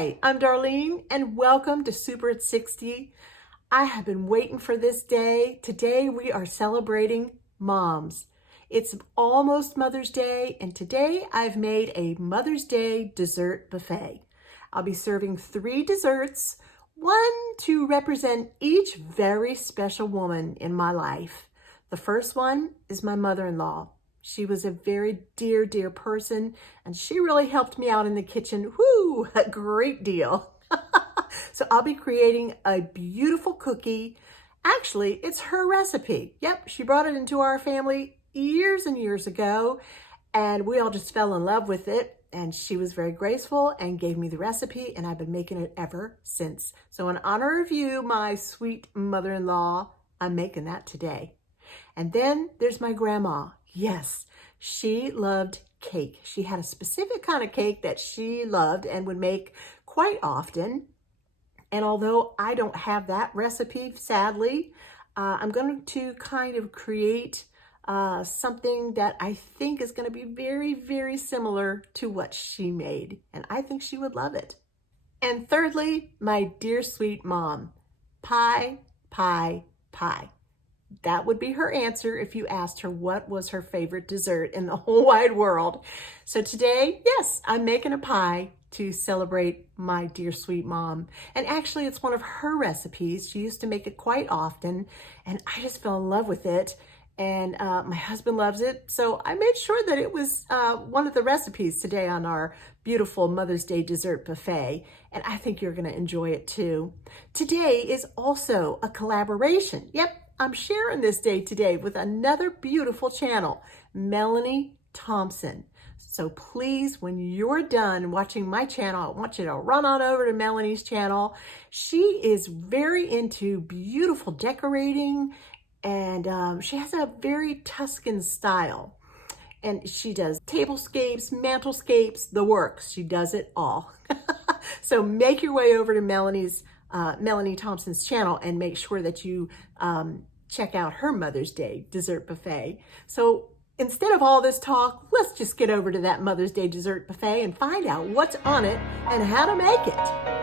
Hi, I'm Darlene and welcome to Super at 60. I have been waiting for this day. Today we are celebrating moms. It's almost Mother's Day and today I've made a Mother's Day dessert buffet. I'll be serving 3 desserts, one to represent each very special woman in my life. The first one is my mother-in-law. She was a very dear, dear person, and she really helped me out in the kitchen. Whoo, a great deal. So I'll be creating a beautiful cookie. Actually, it's her recipe. Yep, she brought it into our family years and years ago, and we all just fell in love with it. And she was very graceful and gave me the recipe, and I've been making it ever since. So in honor of you, my sweet mother-in-law, I'm making that today. And then there's my grandma. Yes, she loved cake. She had a specific kind of cake that she loved and would make quite often. And although I don't have that recipe, sadly, I'm going to kind of create something that I think is going to be very, very similar to what she made. And I think she would love it. And thirdly, my dear sweet mom, pie, pie, pie. That would be her answer if you asked her what was her favorite dessert in the whole wide world. So today, yes, I'm making a pie to celebrate my dear sweet mom. And actually, it's one of her recipes. She used to make it quite often, and I just fell in love with it. And my husband loves it. So I made sure that it was one of the recipes today on our beautiful Mother's Day dessert buffet. And I think you're gonna enjoy it too. Today is also a collaboration. Yep, I'm sharing this day today with another beautiful channel, Melanie Thompson. So please, when you're done watching my channel, I want you to run on over to Melanie's channel. She is very into beautiful decorating, and she has a very Tuscan style. And she does tablescapes, mantelscapes, the works. She does it all. So make your way over to Melanie Thompson's channel and make sure that you check out her Mother's Day dessert buffet. So instead of all this talk, let's just get over to that Mother's Day dessert buffet and find out what's on it and how to make it.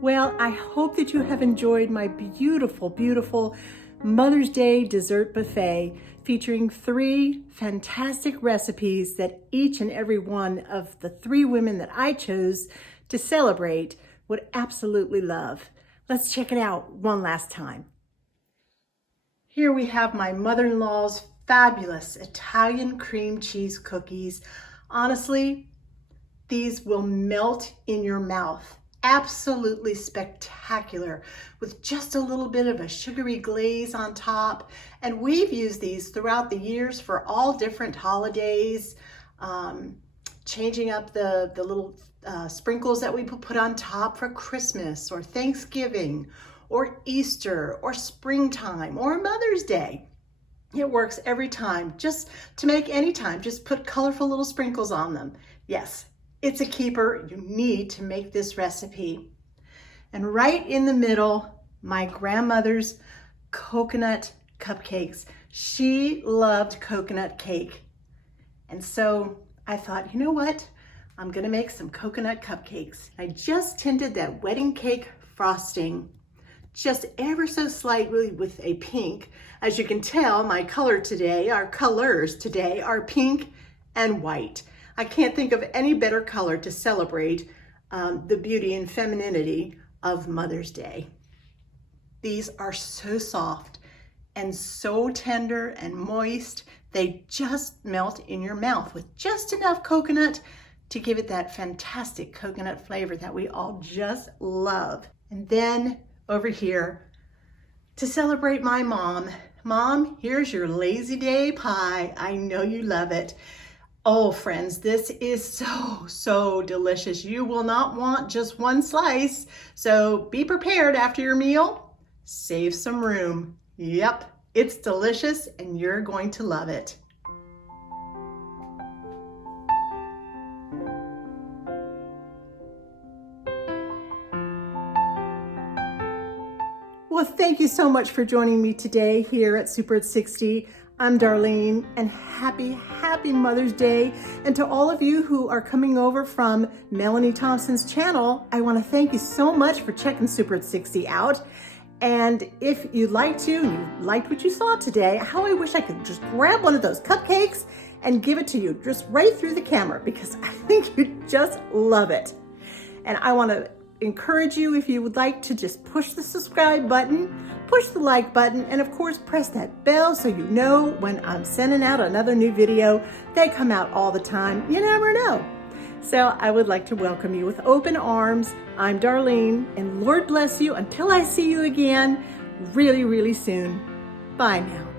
Well, I hope that you have enjoyed my beautiful, beautiful Mother's Day dessert buffet featuring 3 fantastic recipes that each and every one of the 3 women that I chose to celebrate would absolutely love. Let's check it out one last time. Here we have my mother-in-law's fabulous Italian cream cheese cookies. Honestly, these will melt in your mouth. Absolutely spectacular with just a little bit of a sugary glaze on top. And we've used these throughout the years for all different holidays, changing up the little sprinkles that we put on top for Christmas or Thanksgiving or Easter or springtime or Mother's Day. It works every time, just to make any time, just put colorful little sprinkles on them. Yes. It's a keeper. You need to make this recipe. And right in the middle, my grandmother's coconut cupcakes. She loved coconut cake. And so I thought, you know what? I'm gonna make some coconut cupcakes. I just tinted that wedding cake frosting just ever so slightly with a pink. As you can tell, my colors today are pink and white. I can't think of any better color to celebrate the beauty and femininity of Mother's Day. These are so soft and so tender and moist. They just melt in your mouth with just enough coconut to give it that fantastic coconut flavor that we all just love. And then over here, to celebrate my mom. Mom, here's your lazy day pie. I know you love it. Oh, friends, this is so delicious. You will not want just one slice, so be prepared after your meal. Save some room. Yep, it's delicious and you're going to love it. Well, thank you so much for joining me today here at Super at 60. I'm Darlene, and happy Mother's Day. And to all of you who are coming over from Melanie Thompson's channel, I want to thank you so much for checking Super at 60 out. And if you'd like to, you liked what you saw today, how I wish I could just grab one of those cupcakes and give it to you just right through the camera, because I think you'd just love it. And I want to encourage you, if you would like to, just push the subscribe button, push the like button, and of course press that bell so you know when I'm sending out another new video. They come out all the time. You never know. So I would like to welcome you with open arms. I'm Darlene, and Lord bless you until I see you again really soon. Bye now.